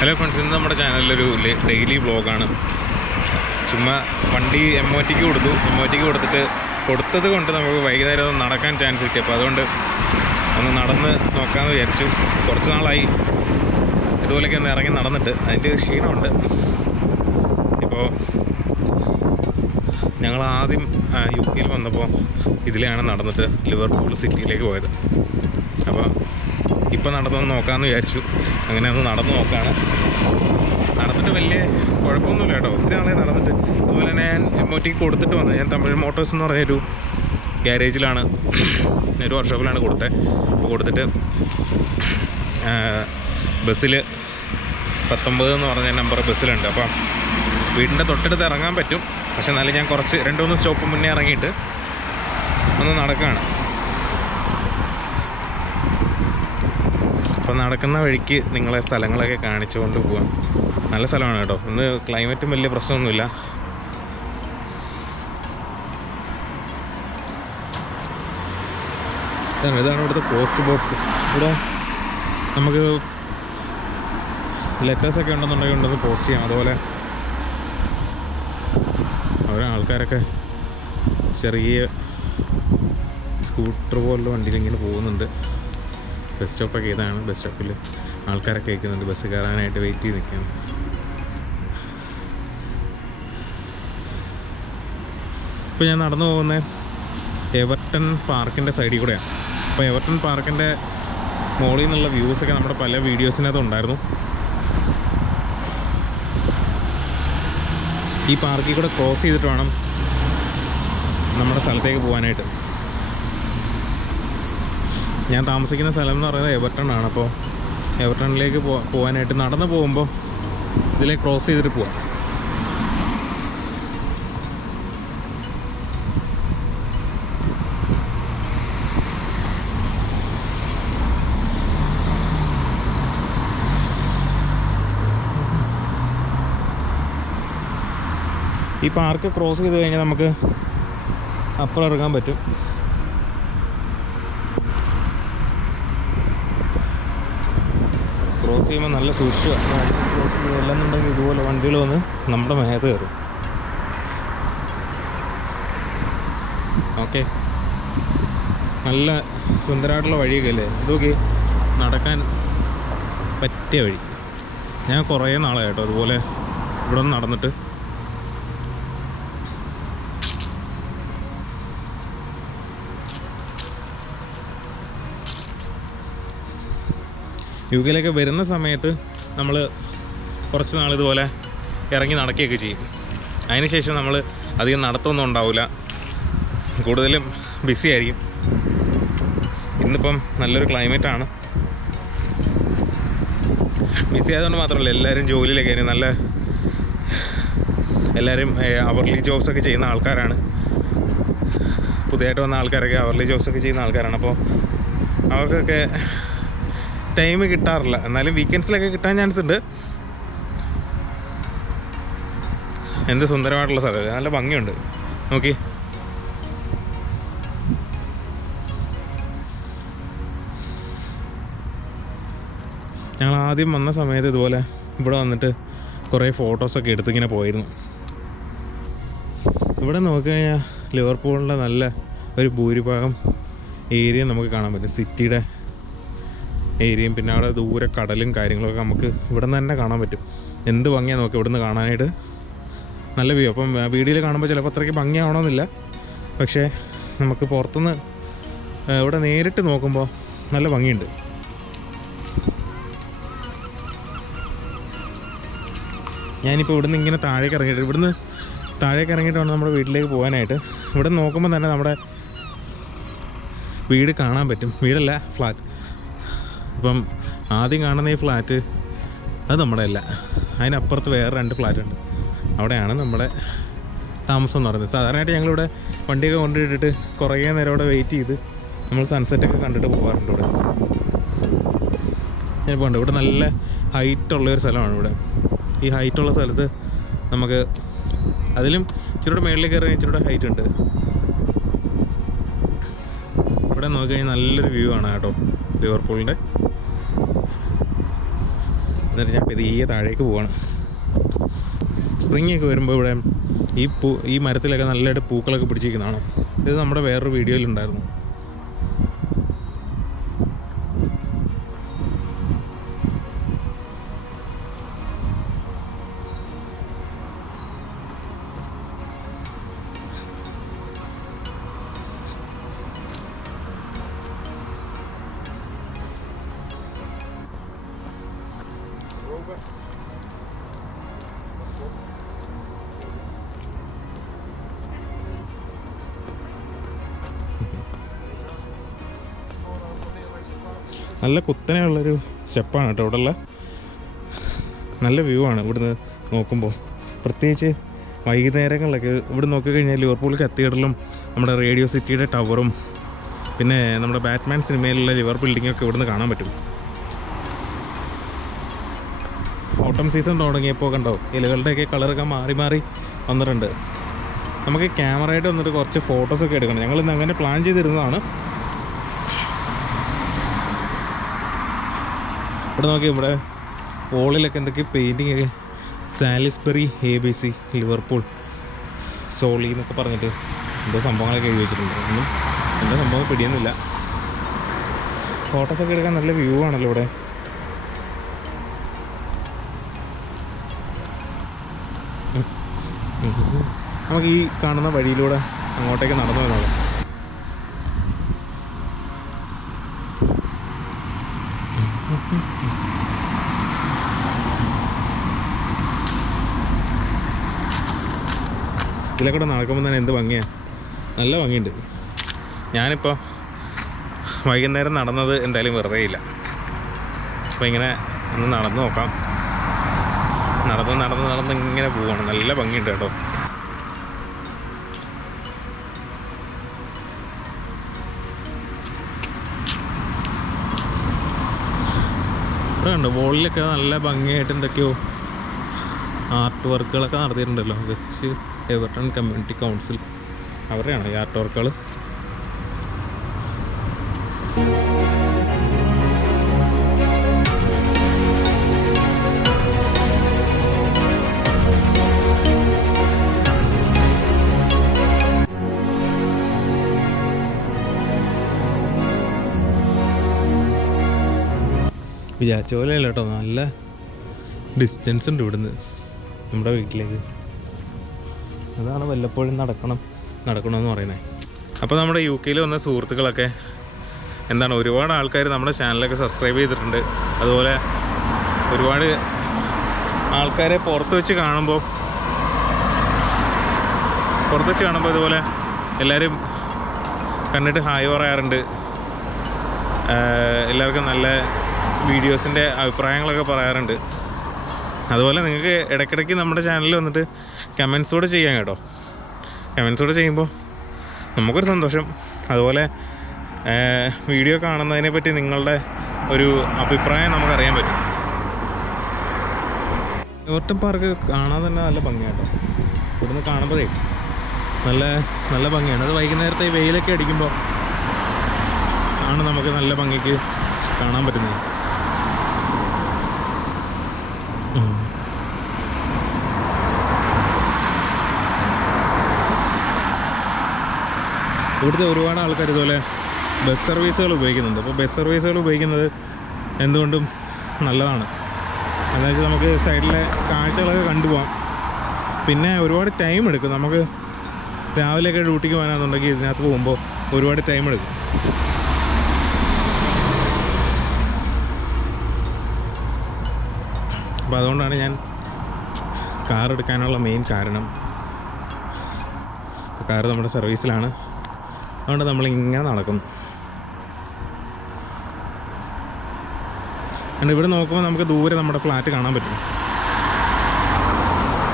Hello friends, ഇന്ന് നമ്മുടെ ചാനലിലൊരു daily വ്ളോഗാണ്. ചുമ്മാ വണ്ടി MOT കൊടുത്തിട്ട് കൊടുത്തത് കൊണ്ട് നമുക്ക് വൈകുന്നേരം ഒന്ന് നടക്കാൻ ചാൻസ് കിട്ടി. അപ്പോൾ അതുകൊണ്ട് ഒന്ന് നടന്ന് നോക്കാമെന്ന് വിചാരിച്ചു. കുറച്ച് നാളായി ഇതുപോലെയൊക്കെ ഒന്ന് ഇറങ്ങി നടന്നിട്ട് അതിൻ്റെ ക്ഷീണമുണ്ട്. ഇപ്പോൾ ഞങ്ങൾ ആദ്യം UK വന്നപ്പോൾ ഇതിലെയാണ് നടന്നിട്ട് ലിവർപൂൾ സിറ്റിയിലേക്ക് പോയത്. അപ്പോൾ ഇപ്പോൾ നടന്നൊന്ന് നോക്കാമെന്ന് വിചാരിച്ചു. അങ്ങനെ ഒന്ന് നടന്ന് നോക്കുകയാണ്. നടന്നിട്ട് വലിയ കുഴപ്പമൊന്നുമില്ല കേട്ടോ. ഒത്തിരി നാളെ നടന്നിട്ട്. അതുപോലെ തന്നെ ഞാൻ MOT കൊടുത്തിട്ട് വന്നത്. ഞാൻ തമിഴ് മോട്ടോഴ്സ് എന്ന് പറഞ്ഞൊരു ഗ്യാരേജിലാണ്, ഒരു വർക്ക്ഷോപ്പിലാണ് കൊടുത്തത്. അപ്പോൾ കൊടുത്തിട്ട് ബസ്സിൽ 19 എന്ന് പറഞ്ഞ നമ്പർ ബസ്സിലുണ്ട്. അപ്പം വീടിൻ്റെ തൊട്ടടുത്ത് ഇറങ്ങാൻ പറ്റും. പക്ഷെ എന്നാലും ഞാൻ കുറച്ച് 2-3 സ്റ്റോപ്പ് മുന്നേ ഇറങ്ങിയിട്ട് ഒന്ന് നടക്കുകയാണ്. അപ്പോൾ നടക്കുന്ന വഴിക്ക് നിങ്ങളെ സ്ഥലങ്ങളൊക്കെ കാണിച്ചുകൊണ്ട് പോകാം. നല്ല സ്ഥലമാണ് കേട്ടോ. ഇന്ന് ക്ലൈമറ്റും വലിയ പ്രശ്നമൊന്നുമില്ല. ഇതാണ് ഇവിടുത്തെ പോസ്റ്റ് ബോക്സ്. ഇവിടെ നമുക്ക് ലെറ്റേഴ്സൊക്കെ ഉണ്ടെന്നുണ്ടെങ്കിൽ ഉണ്ടെന്ന് പോസ്റ്റ് ചെയ്യാം. അതുപോലെ ഓരോ ആൾക്കാരൊക്കെ ചെറിയ സ്കൂട്ടർ പോലുള്ള വണ്ടിയിൽ ഇങ്ങനെ പോകുന്നുണ്ട്. ബസ് സ്റ്റോപ്പൊക്കെ ഇതാണ്. ബസ് സ്റ്റോപ്പിൽ ആൾക്കാരൊക്കെ കേൾക്കുന്നുണ്ട്. ബസ് കയറാനായിട്ട് വെയിറ്റ് ചെയ്ത് നിൽക്കുകയാണ്. ഇപ്പോൾ ഞാൻ നടന്നു പോകുന്നത് എവർട്ടൺ പാർക്കിൻ്റെ സൈഡിൽ കൂടെയാണ്. അപ്പോൾ എവർട്ടൺ പാർക്കിൻ്റെ മുകളിൽ നിന്നുള്ള വ്യൂസൊക്കെ നമ്മുടെ പല വീഡിയോസിനകത്ത് ഉണ്ടായിരുന്നു. ഈ പാർക്കിൽ കൂടെ ക്രോസ് ചെയ്തിട്ട് വേണം നമ്മുടെ സ്ഥലത്തേക്ക് പോകാനായിട്ട്. ഞാൻ താമസിക്കുന്ന സ്ഥലം എന്ന് പറയുന്നത് എവർട്ടൺ ആണ്. അപ്പോൾ എവർട്ടണിലേക്ക് പോകാനായിട്ട് നടന്ന് പോകുമ്പോൾ ഇതിലെ ക്രോസ് ചെയ്തിട്ട് പോവാം. ഈ പാർക്ക് ക്രോസ് ചെയ്ത് കഴിഞ്ഞാൽ നമുക്ക് അപ്പുറം ഇറങ്ങാൻ പറ്റും. ക്രോസ് ചെയ്യുമ്പോൾ നല്ല സൂക്ഷിക്കുക. ക്രോസ് ചെയ്യുന്നില്ലെന്നുണ്ടെങ്കിൽ ഇതുപോലെ വണ്ടികൾ വന്ന് നമ്മുടെ മേത്ത് കയറും. ഓക്കെ, നല്ല സുന്ദരമായിട്ടുള്ള വഴിയൊക്കെ അല്ലേ ഇതൊക്കെ, നടക്കാൻ പറ്റിയ വഴി. ഞാൻ കുറേ നാളായി കേട്ടോ അതുപോലെ ഇവിടെ നിന്ന് നടന്നിട്ട്. UK വരുന്ന സമയത്ത് നമ്മൾ കുറച്ച് നാൾ ഇതുപോലെ ഇറങ്ങി നടക്കുകയൊക്കെ ചെയ്യും. അതിനുശേഷം നമ്മൾ അധികം നടത്തൊന്നും ഉണ്ടാവില്ല, കൂടുതലും ബിസി ആയിരിക്കും. ഇന്നിപ്പം നല്ലൊരു ക്ലൈമറ്റാണ്. ബിസി ആയതുകൊണ്ട് മാത്രമല്ല, എല്ലാവരും ജോലിയിലൊക്കെ ആയിരുന്നു. എല്ലാവരും അവർലി ജോബ്സൊക്കെ ചെയ്യുന്ന ആൾക്കാരാണ്. പുതിയതായിട്ട് വന്ന ആൾക്കാരൊക്കെ അവർലി ജോബ്സൊക്കെ ചെയ്യുന്ന ആൾക്കാരാണ്. അപ്പോൾ അവർക്കൊക്കെ ടൈം കിട്ടാറില്ല. എന്നാലും വീക്കെൻഡ്സിലൊക്കെ കിട്ടാൻ ചാൻസ് ഉണ്ട്. എന്ത് സുന്ദരമായിട്ടുള്ള സ്ഥലം, നല്ല ഭംഗിയുണ്ട്. നോക്കി, ഞങ്ങൾ ആദ്യം വന്ന സമയത്ത് ഇതുപോലെ ഇവിടെ വന്നിട്ട് കുറേ ഫോട്ടോസൊക്കെ എടുത്തിങ്ങനെ പോയിരുന്നു. ഇവിടെ നോക്കിക്കഴിഞ്ഞാൽ ലിവർപൂളിൻ്റെ നല്ല ഒരു ഭൂരിഭാഗം ഏരിയ നമുക്ക് കാണാൻ പറ്റും. സിറ്റിയുടെ ഏരിയയും പിന്നെ അവിടെ ദൂരെ കടലും കാര്യങ്ങളൊക്കെ നമുക്ക് ഇവിടെ നിന്ന് തന്നെ കാണാൻ പറ്റും. എന്ത് ഭംഗിയാണ് നോക്കി ഇവിടെ നിന്ന് കാണാനായിട്ട്. നല്ല വ്യൂ. അപ്പം വീഡിയോയിൽ കാണുമ്പോൾ ചിലപ്പോൾ അത്രയ്ക്ക് ഭംഗിയാവണമെന്നില്ല, പക്ഷേ നമുക്ക് പുറത്തുനിന്ന് ഇവിടെ നേരിട്ട് നോക്കുമ്പോൾ നല്ല ഭംഗിയുണ്ട്. ഞാനിപ്പോൾ ഇവിടുന്ന് ഇങ്ങനെ താഴേക്ക് ഇറങ്ങിയിട്ട് വേണം നമ്മുടെ വീട്ടിലേക്ക് പോകാനായിട്ട്. ഇവിടെ നോക്കുമ്പോൾ തന്നെ നമ്മുടെ വീട് കാണാൻ പറ്റും. വീടല്ല, ഫ്ലാറ്റ്. ഇപ്പം ആദ്യം കാണുന്ന ഈ ഫ്ലാറ്റ് അത് നമ്മുടെ അല്ല, അതിനപ്പുറത്ത് വേറെ 2 ഫ്ലാറ്റ് ഉണ്ട്. അവിടെയാണ് നമ്മുടെ താമസം എന്ന് പറയുന്നത്. സാധാരണയായിട്ട് ഞങ്ങളിവിടെ വണ്ടിയൊക്കെ കൊണ്ടിട്ടിട്ട് കുറേ നേരം ഇവിടെ വെയിറ്റ് ചെയ്ത് നമ്മൾ സൺസെറ്റൊക്കെ കണ്ടിട്ട് പോകാറുണ്ട്. ഞാനിപ്പോൾ ഉണ്ട് ഇവിടെ നല്ല ഹൈറ്റുള്ളൊരു സ്ഥലമാണ്. ഇവിടെ ഈ ഹൈറ്റുള്ള സ്ഥലത്ത് നമുക്ക് അതിലും ഇച്ചിരൂടെ മേളിലേക്ക് കയറി ഇച്ചിരൂടെ ഹൈറ്റ് ഉണ്ട്. ഇവിടെ നോക്കിക്കഴിഞ്ഞാൽ നല്ലൊരു വ്യൂ ആണ് കേട്ടോ ലിവർപൂളിൻ്റെ. എന്നിട്ട് ഞാൻ പതിയെ താഴേക്ക് പോവാണ്. സ്പ്രിങ്ങൊക്കെ വരുമ്പോൾ ഇവിടെ ഈ മരത്തിലൊക്കെ നല്ലതായിട്ട് പൂക്കളൊക്കെ പിടിച്ചിരിക്കുന്നതാണ്. ഇത് നമ്മുടെ വേറൊരു വീഡിയോയിലുണ്ടായിരുന്നു. നല്ല കുത്തനെയുള്ളൊരു സ്റ്റെപ്പാണ് കേട്ടോ ഇവിടെയുള്ള. നല്ല വ്യൂ ആണ് ഇവിടുന്ന് നോക്കുമ്പോൾ. പ്രത്യേകിച്ച് വൈകുന്നേരങ്ങളിലൊക്കെ ഇവിടെ നോക്കിക്കഴിഞ്ഞാൽ ലിവർപൂൾ കത്തീഡ്രലും നമ്മുടെ റേഡിയോ സിറ്റിയുടെ ടവറും പിന്നെ നമ്മുടെ ബാറ്റ്മാൻ സിനിമയിലുള്ള ലിവർ ബിൽഡിങ്ങൊക്കെ ഇവിടുന്ന് കാണാൻ പറ്റും. ഓട്ടം സീസൺ തുടങ്ങിയപ്പോൾ കണ്ടോ ഇലകളുടെയൊക്കെ കളറൊക്കെ മാറി മാറി വന്നിട്ടുണ്ട്. നമുക്ക് ക്യാമറയായിട്ട് വന്നിട്ട് കുറച്ച് ഫോട്ടോസൊക്കെ എടുക്കണം. ഞങ്ങളിന്ന് അങ്ങനെ പ്ലാൻ ചെയ്തിരുന്നതാണ്. ഇവിടെ നോക്കി ഇവിടെ വോളിലൊക്കെ എന്തൊക്കെ പെയിൻറ്റിങ് ഒക്കെ സാലിസ്ബറി ABC ലിവർപൂൾ സോളി എന്നൊക്കെ പറഞ്ഞിട്ട് എന്തോ സംഭവങ്ങളൊക്കെ എഴുതി വെച്ചിട്ടുണ്ട്. ഒന്നും എന്താ സംഭവം പിടിയൊന്നുമില്ല. ഫോട്ടോസൊക്കെ എടുക്കാൻ നല്ല വ്യൂ ആണല്ലോ ഇവിടെ. നമുക്ക് ഈ കാണുന്ന വഴിയിലൂടെ അങ്ങോട്ടേക്ക് നടന്നു വന്നോളാം. ഇതിലൊക്കെ നടക്കുമ്പോൾ തന്നെ എന്ത് ഭംഗിയാണ്, നല്ല ഭംഗിയുണ്ട്. ഞാനിപ്പോൾ വൈകുന്നേരം നടന്നത് എന്തായാലും വെറുതെ ഇല്ല. അപ്പോൾ ഇങ്ങനെ ഒന്ന് നടന്നു നോക്കാം. നടന്ന് ഇങ്ങനെ പോവാണ്. നല്ല ഭംഗിയുണ്ട് കേട്ടോ. ഇവിടെ കണ്ടോ വോളിലൊക്കെ നല്ല ഭംഗിയായിട്ട് എന്തൊക്കെയോ ആർട്ട് വർക്കുകളൊക്കെ നടത്തിയിട്ടുണ്ടല്ലോ. വെസ്റ്റ് എവർട്ടൺ കമ്മ്യൂണിറ്റി കൗൺസിൽ അവരുടെയാണ് ഈ ആർട്ട് വർക്കുകൾ. വിചാരിച്ച പോലെ അല്ല കേട്ടോ, നല്ല ഡിസ്റ്റൻസ് ഉണ്ട് ഇവിടുന്ന് നമ്മുടെ വീട്ടിലേക്ക്. അതാണ് വല്ലപ്പോഴും നടക്കണമെന്ന് പറയുന്നത്. അപ്പോൾ നമ്മുടെ UK വന്ന സുഹൃത്തുക്കളൊക്കെ എന്താണ് ഒരുപാട് ആൾക്കാർ നമ്മുടെ ചാനലൊക്കെ സബ്സ്ക്രൈബ് ചെയ്തിട്ടുണ്ട്. അതുപോലെ ഒരുപാട് ആൾക്കാരെ പുറത്ത് വെച്ച് കാണുമ്പോൾ ഇതുപോലെ എല്ലാവരും കണ്ടിട്ട് ഹായ് പറയാറുണ്ട്. എല്ലാവർക്കും നല്ല വീഡിയോസിൻ്റെ അഭിപ്രായങ്ങളൊക്കെ പറയാറുണ്ട്. അതുപോലെ നിങ്ങൾക്ക് ഇടയ്ക്കിടയ്ക്ക് നമ്മുടെ ചാനലിൽ വന്നിട്ട് കമൻസ് കൂടെ ചെയ്യാം കേട്ടോ. കമൻസ് കൂടെ ചെയ്യുമ്പോൾ നമുക്കൊരു സന്തോഷം. അതുപോലെ വീഡിയോ കാണുന്നതിനെ പറ്റി നിങ്ങളുടെ ഒരു അഭിപ്രായം നമുക്കറിയാൻ പറ്റും. എവർട്ടൺ പാർക്ക് കാണാൻ തന്നെ നല്ല ഭംഗിയാട്ടോ. ഇവിടുന്ന് കാണുമ്പോഴേ നല്ല ഭംഗിയാണ്. അത് വൈകുന്നേരത്തെ വെയിലൊക്കെ അടിക്കുമ്പോൾ ആണ് നമുക്ക് നല്ല ഭംഗിക്ക് കാണാൻ പറ്റുന്നത്. ഇവിടുത്തെ ഒരുപാട് ആൾക്കാർ ഇതുപോലെ ബസ് സർവീസുകൾ ഉപയോഗിക്കുന്നുണ്ട്. അപ്പോൾ ബസ് സർവീസുകൾ ഉപയോഗിക്കുന്നത് എന്തുകൊണ്ടും നല്ലതാണ്. എന്താ വെച്ചാൽ നമുക്ക് സൈഡിലെ കാഴ്ചകളൊക്കെ കണ്ടുപോകാം. പിന്നെ ഒരുപാട് ടൈം എടുക്കും. നമുക്ക് രാവിലെയൊക്കെ ഡ്യൂട്ടിക്ക് പോകാനാണെന്നുണ്ടെങ്കിൽ ഇതിനകത്ത് പോകുമ്പോൾ ഒരുപാട് ടൈം എടുക്കും. അപ്പോൾ അതുകൊണ്ടാണ് ഞാൻ കാർ എടുക്കാനുള്ള മെയിൻ കാരണം. കാർ നമ്മുടെ സർവീസിലാണ്. അതുകൊണ്ട് നമ്മളിങ്ങനെ നടക്കുന്നു. അതുകൊണ്ട് ഇവിടെ നോക്കുമ്പോൾ നമുക്ക് ദൂരെ നമ്മുടെ ഫ്ലാറ്റ് കാണാൻ പറ്റും.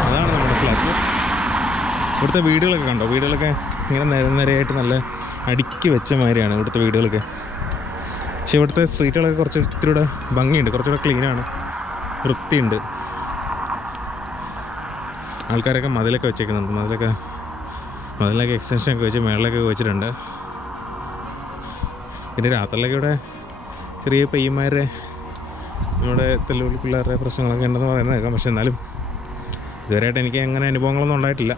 അതാണ് നമ്മുടെ ഫ്ലാറ്റ്. ഇവിടുത്തെ വീടുകളൊക്കെ കണ്ടോ? വീടുകളൊക്കെ ഇങ്ങനെ നിരനിരയായിട്ട് നല്ല അടുക്കി വെച്ച മാതിരിയാണ് ഇവിടുത്തെ വീടുകളൊക്കെ. പക്ഷേ ഇവിടുത്തെ സ്ട്രീറ്റുകളൊക്കെ കുറച്ച് ഇത്തിരിയുടെ ഭംഗിയുണ്ട്, കുറച്ചുകൂടെ ക്ലീനാണ്, വൃത്തിയുണ്ട്. ആൾക്കാരൊക്കെ മതിലൊക്കെ വെച്ചേക്കുന്നുണ്ട്. മതിലൊക്കെ എക്സ്റ്റൻഷനൊക്കെ വെച്ച് മേളിലൊക്കെ വെച്ചിട്ടുണ്ട്. പിന്നെ രാത്രിയിലൊക്കെ ഇവിടെ ചെറിയ പയ്യന്മാരുടെ നമ്മുടെ തെല്ലുവിളി പിള്ളേരുടെ പ്രശ്നങ്ങളൊക്കെ ഉണ്ടെന്ന് പറയുന്നത് കേൾക്കാം. പക്ഷെ എന്നാലും ഇതുവരെയായിട്ട് എനിക്ക് അങ്ങനെ അനുഭവങ്ങളൊന്നും ഉണ്ടായിട്ടില്ല.